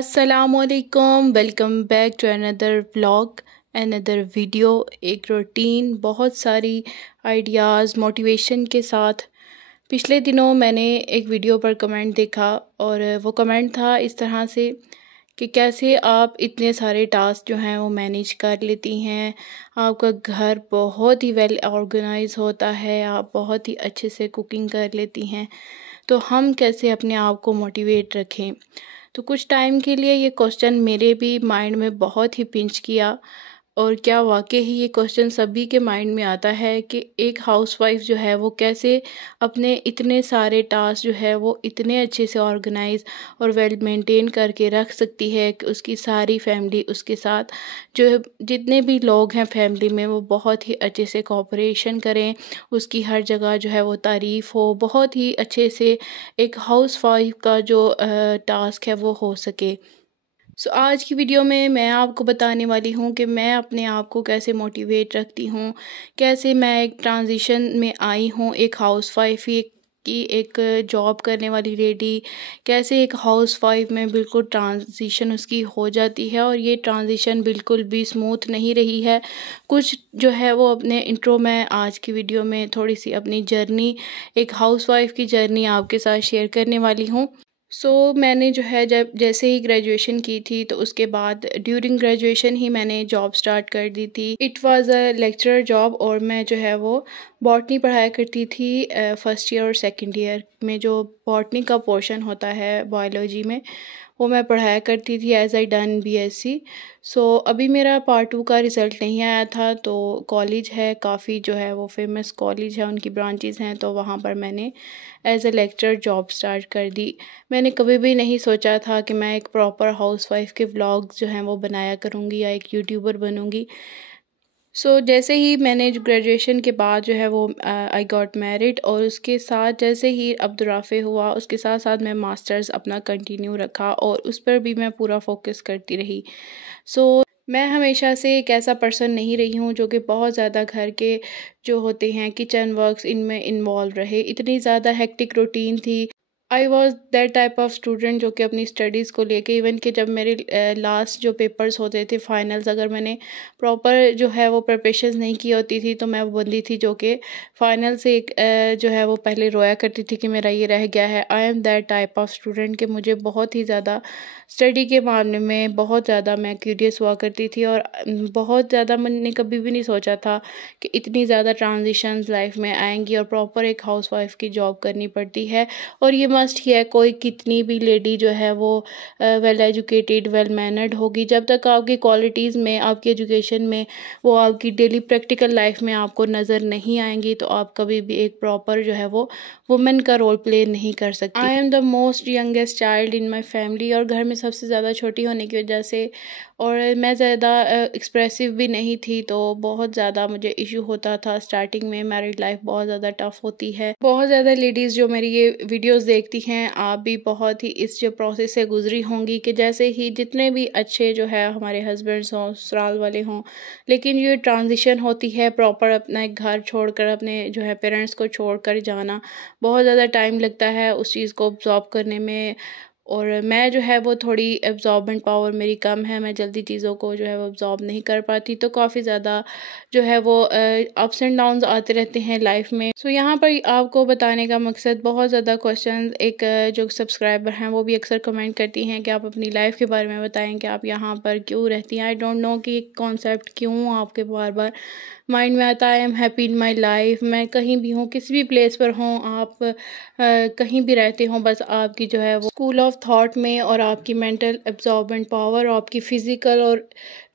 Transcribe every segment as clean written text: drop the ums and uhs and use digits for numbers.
अस्सलामुअलैकुम, welcome back to another vlog, another video. एक routine, बहुत सारी आइडियाज़, मोटिवेशन के साथ। पिछले दिनों मैंने एक वीडियो पर कमेंट देखा और वो कमेंट था इस तरह से कि कैसे आप इतने सारे टास्क जो हैं वो मैनेज कर लेती हैं। आपका घर बहुत ही वेल ऑर्गेनाइज होता है, आप बहुत ही अच्छे से कुकिंग कर लेती हैं, तो हम कैसे अपने आप को मोटिवेट रखें। तो कुछ टाइम के लिए ये क्वेश्चन मेरे भी माइंड में बहुत ही पिंच किया। और क्या वाकई ही ये क्वेश्चन सभी के माइंड में आता है कि एक हाउसवाइफ जो है वो कैसे अपने इतने सारे टास्क जो है वो इतने अच्छे से ऑर्गेनाइज और वेल मेंटेन करके रख सकती है कि उसकी सारी फैमिली उसके साथ, जो जितने भी लोग हैं फैमिली में, वो बहुत ही अच्छे से कोऑपरेशन करें, उसकी हर जगह जो है वो तारीफ़ हो, बहुत ही अच्छे से एक हाउसवाइफ का जो टास्क है वो हो सके। आज की वीडियो में मैं आपको बताने वाली हूँ कि मैं अपने आप को कैसे मोटिवेट रखती हूँ, कैसे मैं एक ट्रांजिशन में आई हूँ, एक हाउसवाइफ ही की एक जॉब करने वाली लेडी, कैसे एक हाउसवाइफ में बिल्कुल ट्रांजिशन उसकी हो जाती है। और ये ट्रांजिशन बिल्कुल भी स्मूथ नहीं रही है। कुछ जो है वो अपने इंट्रो में आज की वीडियो में थोड़ी सी अपनी जर्नी, एक हाउसवाइफ की जर्नी आपके साथ शेयर करने वाली हूँ। मैंने जो है जब जैसे ही ग्रेजुएशन की थी तो उसके बाद ड्यूरिंग ग्रेजुएशन ही मैंने जॉब स्टार्ट कर दी थी। It was a lecturer job और मैं जो है वो बॉटनी पढ़ाया करती थी। फर्स्ट ईयर और सेकंड ईयर में जो बॉटनी का पोर्शन होता है बायोलॉजी में, वो मैं पढ़ाया करती थी एज आई डन बीएससी। अभी मेरा पार्ट 2 का रिज़ल्ट नहीं आया था, तो कॉलेज है काफ़ी जो है वो फेमस कॉलेज है, उनकी ब्रांचेस हैं, तो वहाँ पर मैंने as a lecture job start कर दी। मैंने कभी भी नहीं सोचा था कि मैं एक प्रॉपर हाउसवाइफ के व्लॉग्स जो हैं वो बनाया करूँगी या एक यूट्यूबर बनूँगी। जैसे ही मैंने ग्रेजुएशन के बाद जो है वो आई गॉट मैरिड, और उसके साथ जैसे ही अब्दुर्राफ़े हुआ, उसके साथ साथ मैं मास्टर्स अपना कंटिन्यू रखा और उस पर भी मैं पूरा फोकस करती रही। मैं हमेशा से एक ऐसा पर्सन नहीं रही हूँ जो कि बहुत ज़्यादा घर के जो होते हैं किचन वर्क्स इनमें इन्वॉल्व रहे। इतनी ज़्यादा हेक्टिक रूटीन थी। I was that type of student जो कि अपनी स्टडीज़ को लेके, इवन कि जब मेरे लास्ट जो पेपर्स होते थे फाइनल्स, अगर मैंने प्रॉपर जो है वो प्रिपरेशन नहीं की होती थी तो मैं वो बंदी थी जो कि फ़ाइनल से एक जो है वो पहले रोया करती थी कि मेरा ये रह गया है। I am that type of student कि मुझे बहुत ही ज़्यादा स्टडी के मामले में बहुत ज़्यादा मैं क्यूरियस हुआ करती थी। और बहुत ज़्यादा मैंने कभी भी नहीं सोचा था कि इतनी ज़्यादा ट्रांजिशंस लाइफ में आएंगी और प्रॉपर एक हाउसवाइफ की जॉब करनी पड़ती है। और ये मस्ट ही है, कोई कितनी भी लेडी जो है वो वेल एजुकेटेड, वेल मैनर्ड होगी, जब तक आपकी क्वालिटीज़ में, आपकी एजुकेशन में, वो आपकी डेली प्रैक्टिकल लाइफ में आपको नज़र नहीं आएंगी, तो आप कभी भी एक प्रॉपर जो है वो वुमेन का रोल प्ले नहीं कर सकती। I am the most youngest child in my family, और घर में सबसे ज़्यादा छोटी होने की वजह से, और मैं ज़्यादा एक्सप्रेसिव भी नहीं थी, तो बहुत ज़्यादा मुझे इशू होता था स्टार्टिंग में। मैरिड लाइफ बहुत ज़्यादा टफ होती है। बहुत ज़्यादा लेडीज़ जो मेरी ये वीडियोस देखती हैं, आप भी बहुत ही इस जो प्रोसेस से गुजरी होंगी कि जैसे ही जितने भी अच्छे जो है हमारे हस्बैंड्स हों, ससुराल वाले हों, लेकिन ये ट्रांजिशन होती है प्रॉपर अपना एक घर छोड़कर, अपने जो है पेरेंट्स को छोड़कर जाना, बहुत ज़्यादा टाइम लगता है उस चीज़ को अब्जॉर्ब करने में। और मैं जो है वो थोड़ी एब्जॉर्बेंट पावर मेरी कम है, मैं जल्दी चीज़ों को जो है वो एब्जॉर्ब नहीं कर पाती, तो काफ़ी ज़्यादा जो है वो अप्स एंड डाउन्स आते रहते हैं लाइफ में। यहाँ पर आपको बताने का मकसद, बहुत ज़्यादा क्वेश्चन एक जो सब्सक्राइबर हैं वो भी अक्सर कमेंट करती हैं कि आप अपनी लाइफ के बारे में बताएं कि आप यहाँ पर क्यों रहती हैं। आई डोंट नो कि कॉन्सेप्ट क्यों आपके बार बार माइंड में आता है। I am happy in my life. मैं कहीं भी हूँ, किसी भी प्लेस पर हूँ, आप कहीं भी रहते हो, बस आपकी जो है वो स्कूल ऑफ थॉट में और आपकी मेंटल एब्जॉर्बेंट पावर और आपकी फ़िज़िकल और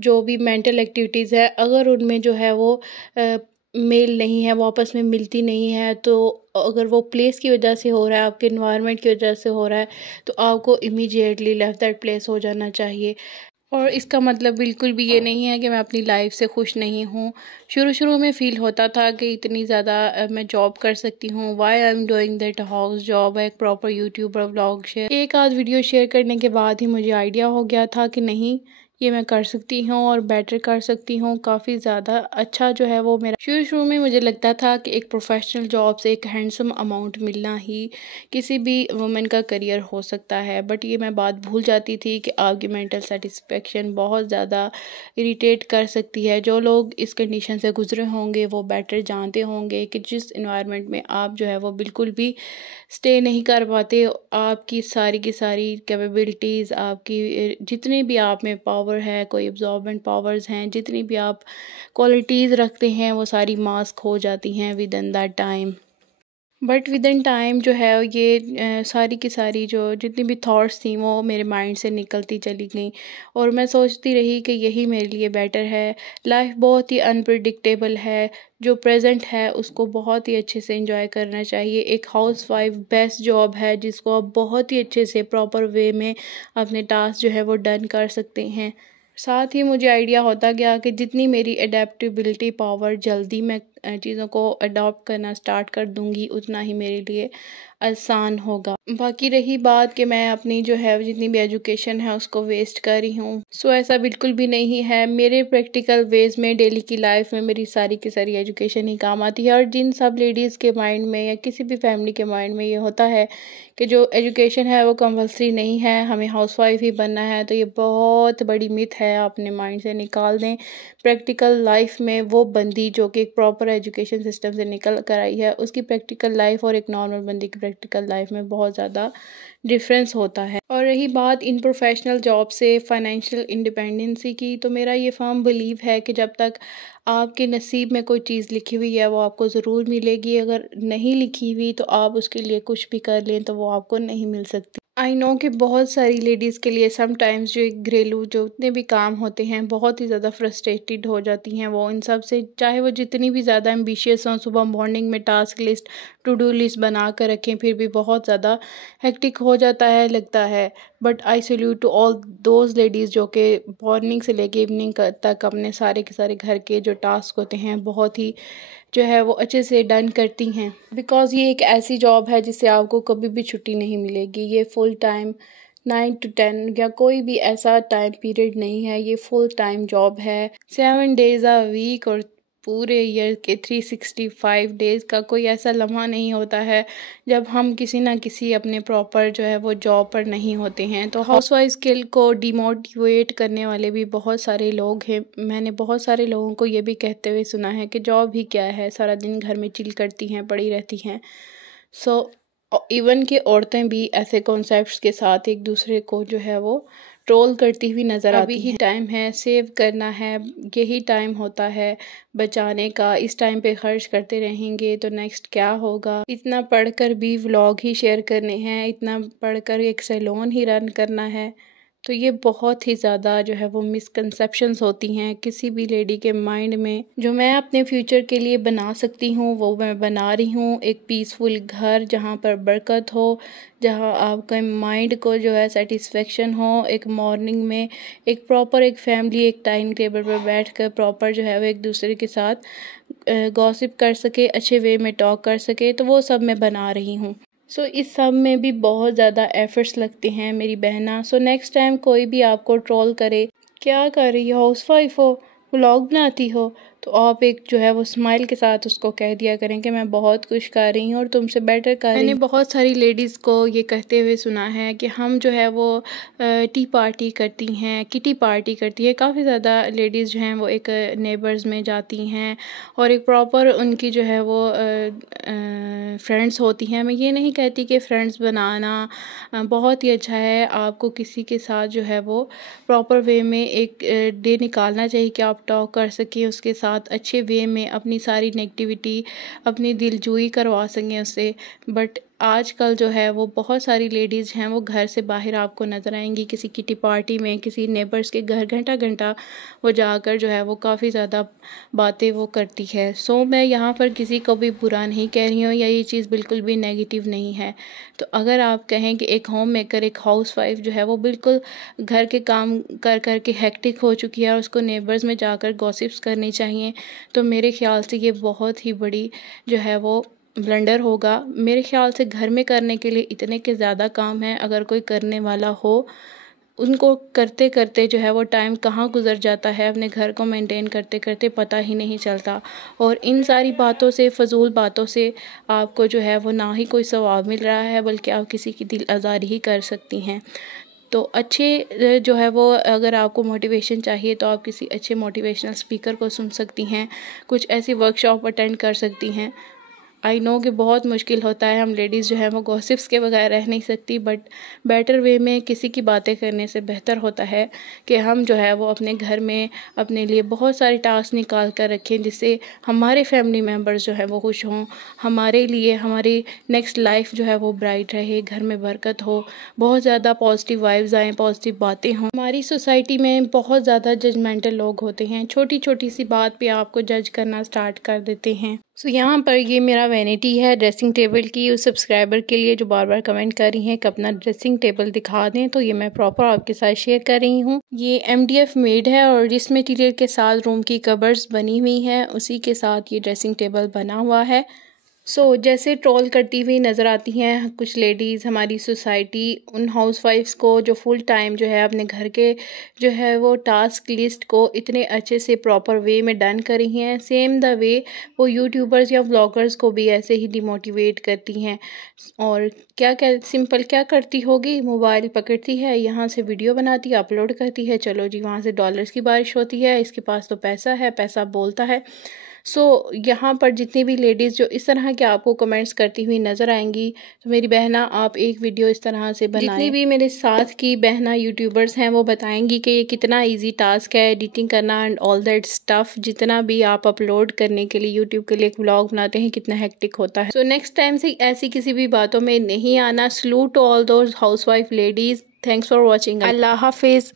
जो भी मेंटल एक्टिविटीज़ है, अगर उनमें जो है वो मेल नहीं है, वो आपस में मिलती नहीं है, तो अगर वो प्लेस की वजह से हो रहा है, आपके इन्वायरमेंट की वजह से हो रहा है, तो आपको इमीडिएटली लेफ्ट दैट प्लेस हो जाना चाहिए। और इसका मतलब बिल्कुल भी ये नहीं है कि मैं अपनी लाइफ से खुश नहीं हूँ। शुरू में फ़ील होता था कि इतनी ज़्यादा मैं जॉब कर सकती हूँ, why I am doing that house job, एक प्रॉपर यूट्यूबर व्लॉग शेयर, एक आध वीडियो शेयर करने के बाद ही मुझे आइडिया हो गया था कि नहीं, ये मैं कर सकती हूँ और बेटर कर सकती हूँ। काफ़ी ज़्यादा अच्छा जो है वो मेरा शुरू में मुझे लगता था कि एक प्रोफेशनल जॉब से एक हैंडसम अमाउंट मिलना ही किसी भी वुमेन का करियर हो सकता है, बट ये मैं बात भूल जाती थी कि आपकी मेंटल सेटिस्फेक्शन बहुत ज़्यादा इरिटेट कर सकती है। जो लोग इस कंडीशन से गुजरे होंगे वो बेटर जानते होंगे कि जिस इन्वायरमेंट में आप जो है वो बिल्कुल भी स्टे नहीं कर पाते, आपकी सारी की सारी कैपेबिलिटीज़, आपकी जितने भी आप में पावर है, कोई एब्जॉर्बेंट पावर्स हैं, जितनी भी आप क्वालिटीज़ रखते हैं वो सारी मास्क हो जाती हैं with in that time. But with in time जो है ये सारी की सारी जो जितनी भी थॉट्स थी वो मेरे माइंड से निकलती चली गई और मैं सोचती रही कि यही मेरे लिए बेटर है। लाइफ बहुत ही अनप्रिडिक्टेबल है, जो प्रेजेंट है उसको बहुत ही अच्छे से एंजॉय करना चाहिए। एक हाउस वाइफ बेस्ट जॉब है जिसको आप बहुत ही अच्छे से प्रॉपर वे में अपने टास्क जो है वो डन कर सकते हैं। साथ ही मुझे आइडिया होता गया कि जितनी मेरी अडेप्टेबिलिटी पावर जल्दी मैं चीज़ों को अडॉप्ट करना स्टार्ट कर दूंगी उतना ही मेरे लिए आसान होगा। बाकी रही बात कि मैं अपनी जो है जितनी भी एजुकेशन है उसको वेस्ट कर रही हूँ, सो ऐसा बिल्कुल भी नहीं है। मेरे प्रैक्टिकल वेज में डेली की लाइफ में मेरी सारी की सारी एजुकेशन ही काम आती है। और जिन सब लेडीज़ के माइंड में या किसी भी फैमिली के माइंड में ये होता है कि जो एजुकेशन है वो कंपल्सरी नहीं है, हमें हाउसवाइफ ही बनना है, तो ये बहुत बड़ी मिथ है, अपने माइंड से निकाल दें। प्रैक्टिकल लाइफ में वो बंदी जो कि एक प्रॉपर एजुकेशन सिस्टम से निकल कर आई है, उसकी प्रैक्टिकल लाइफ और एक नॉर्मल बंदी की प्रैक्टिकल लाइफ में बहुत ज़्यादा डिफरेंस होता है। और रही बात इन प्रोफेशनल जॉब से फाइनेंशियल इंडिपेंडेंसी की, तो मेरा ये फर्म बिलीव है कि जब तक आपके नसीब में कोई चीज़ लिखी हुई है वो आपको ज़रूर मिलेगी। अगर नहीं लिखी हुई तो आप उसके लिए कुछ भी कर लें तो वो आपको नहीं मिल सकती। आई नो कि बहुत सारी लेडीज़ के लिए समटाइम्स जो एक घरेलू जो उतने भी काम होते हैं बहुत ही ज़्यादा फ्रस्ट्रेटेड हो जाती हैं वो इन सब से, चाहे वो जितनी भी ज़्यादा एम्बिशियस हों, सुबह मॉर्निंग में task list to do list बना कर रखें फिर भी बहुत ज़्यादा हेक्टिक हो जाता है लगता है। But I salute to all those ladies जो कि मॉर्निंग से लेके इवनिंग तक अपने सारे के सारे घर के जो टास्क होते हैं बहुत ही जो है वो अच्छे से डन करती हैं। बिकॉज़ ये एक ऐसी जॉब है जिससे आपको कभी भी छुट्टी नहीं मिलेगी। ये फुल टाइम 9 to 10 या कोई भी ऐसा टाइम पीरियड नहीं है, ये फुल टाइम जॉब है। 7 डेज़ अ वीक और पूरे ईयर के 365 डेज़ का कोई ऐसा लम्हा नहीं होता है जब हम किसी ना किसी अपने प्रॉपर जो है वो जॉब पर नहीं होते हैं। तो हाउसवाइफ स्किल को डिमोटिवेट करने वाले भी बहुत सारे लोग हैं। मैंने बहुत सारे लोगों को ये भी कहते हुए सुना है कि जॉब ही क्या है, सारा दिन घर में चिल करती हैं, पड़ी रहती हैं। सो इवन कि औरतें भी ऐसे कॉन्सेप्ट्स के साथ एक दूसरे को जो है वो ट्रोल करती हुई नज़र आती हैं। अभी ही टाइम है, सेव करना है, यही टाइम होता है बचाने का। इस टाइम पे खर्च करते रहेंगे तो नेक्स्ट क्या होगा। इतना पढ़कर भी व्लॉग ही शेयर करने हैं, इतना पढ़कर एक सैलून ही रन करना है, तो ये बहुत ही ज़्यादा जो है वो मिसकंसेप्शंस होती हैं किसी भी लेडी के माइंड में। जो मैं अपने फ्यूचर के लिए बना सकती हूँ वो मैं बना रही हूँ। एक पीसफुल घर जहाँ पर बरकत हो, जहाँ आपके माइंड को जो है सेटिस्फेक्शन हो। एक मॉर्निंग में एक प्रॉपर एक फैमिली एक डाइनिंग टेबल पर बैठ कर प्रॉपर जो है वो एक दूसरे के साथ गॉसिप कर सके, अच्छे वे में टॉक कर सके, तो वो सब मैं बना रही हूँ। सो इस सब में भी बहुत ज़्यादा एफर्ट्स लगते हैं मेरी बहना। सो नेक्स्ट टाइम कोई भी आपको ट्रोल करे, क्या कर रही हो, हाउसवाइफ हो, व्लॉग बनाती हो, तो आप एक जो है वो स्माइल के साथ उसको कह दिया करें कि मैं बहुत कुछ कर रही हूँ और तुमसे बेटर कर रही हूँ। मैंने बहुत सारी लेडीज़ को ये कहते हुए सुना है कि हम जो है वो टी पार्टी करती हैं, किटी पार्टी करती है। काफ़ी ज़्यादा लेडीज़ जो हैं वो एक नेबर्स में जाती हैं और एक प्रॉपर उनकी जो है वो फ्रेंड्स होती हैं। मैं ये नहीं कहती कि फ्रेंड्स बनाना बहुत ही अच्छा है, आपको किसी के साथ जो है वो प्रॉपर वे में एक डे निकालना चाहिए कि आप टॉक कर सकें उसके साथ अच्छे वे में, अपनी सारी नेगेटिविटी अपनी दिलजोई करवा सकें उससे। बट आजकल जो है वो बहुत सारी लेडीज़ हैं वो घर से बाहर आपको नज़र आएंगी किसी किटी पार्टी में, किसी नेबर्स के घर घंटा घंटा वो जाकर जो है वो काफ़ी ज़्यादा बातें वो करती है। सो मैं यहाँ पर किसी को भी बुरा नहीं कह रही हूँ या ये चीज़ बिल्कुल भी नेगेटिव नहीं है। तो अगर आप कहें कि एक होम मेकर एक हाउसवाइफ जो है वो बिल्कुल घर के काम कर कर के हेक्टिक हो चुकी है और उसको नेबर्स में जाकर गॉसिप्स करनी चाहिए, तो मेरे ख्याल से ये बहुत ही बड़ी जो है वो ब्लंडर होगा। मेरे ख्याल से घर में करने के लिए इतने के ज़्यादा काम है, अगर कोई करने वाला हो उनको करते करते जो है वो टाइम कहाँ गुजर जाता है, अपने घर को मेंटेन करते करते पता ही नहीं चलता। और इन सारी बातों से, फ़जूल बातों से आपको जो है वो ना ही कोई सवाब मिल रहा है, बल्कि आप किसी की दिल आज़ारी ही कर सकती हैं। तो अच्छे जो है वो, अगर आपको मोटिवेशन चाहिए तो आप किसी अच्छे मोटिवेशनल स्पीकर को सुन सकती हैं, कुछ ऐसी वर्कशॉप अटेंड कर सकती हैं। आई नो कि बहुत मुश्किल होता है, हम लेडीज़ जो है वो गॉसिप्स के बगैर रह नहीं सकती, बट बेटर वे में किसी की बातें करने से बेहतर होता है कि हम जो है वो अपने घर में अपने लिए बहुत सारे टास्क निकाल कर रखें, जिससे हमारे फैमिली मेम्बर्स जो है वो खुश हों, हमारे लिए हमारी नेक्स्ट लाइफ जो है वो ब्राइट रहे, घर में बरकत हो, बहुत ज़्यादा पॉजिटिव वाइब्स आएँ, पॉजिटिव बातें हों। हमारी सोसाइटी में बहुत ज़्यादा जजमेंटल लोग होते हैं, छोटी छोटी सी बात पे आपको जज करना स्टार्ट कर देते हैं। सो यहाँ पर ये मेरा वैनिटी है ड्रेसिंग टेबल की। उस सब्सक्राइबर के लिए जो बार बार कमेंट कर रही हैं कि अपना ड्रेसिंग टेबल दिखा दें, तो ये मैं प्रॉपर आपके साथ शेयर कर रही हूँ। ये MDF मेड है और जिस मटीरियल के साथ रूम की कबर्ड्स बनी हुई हैं उसी के साथ ये ड्रेसिंग टेबल बना हुआ है। जैसे ट्रोल करती हुई नज़र आती हैं कुछ लेडीज़, हमारी सोसाइटी उन हाउसवाइफ्स को जो फुल टाइम जो है अपने घर के जो है वो टास्क लिस्ट को इतने अच्छे से प्रॉपर वे में डन कर रही हैं, सेम द वे वो यूट्यूबर्स या व्लॉगर्स को भी ऐसे ही डिमोटिवेट करती हैं। और क्या क्या सिंपल क्या करती होगी, मोबाइल पकड़ती है, यहाँ से वीडियो बनाती है, अपलोड करती है, चलो जी वहाँ से डॉलर्स की बारिश होती है, इसके पास तो पैसा है, पैसा बोलता है। यहाँ पर जितनी भी लेडीज़ जो इस तरह के आपको कमेंट्स करती हुई नज़र आएंगी, तो मेरी बहना आप एक वीडियो इस तरह से बनाएं। जितनी भी मेरे साथ की बहना यूट्यूबर्स हैं वो बताएंगी कि ये कितना इजी टास्क है एडिटिंग करना एंड ऑल दैट स्टफ़। जितना भी आप अपलोड करने के लिए यूट्यूब के लिए एक व्लॉग बनाते हैं, कितना हेक्टिक होता है। नेक्स्ट टाइम से ऐसी किसी भी बातों में नहीं आना। Salute to all those housewife ladies. Thanks for watching. अल्लाह हाफिज़।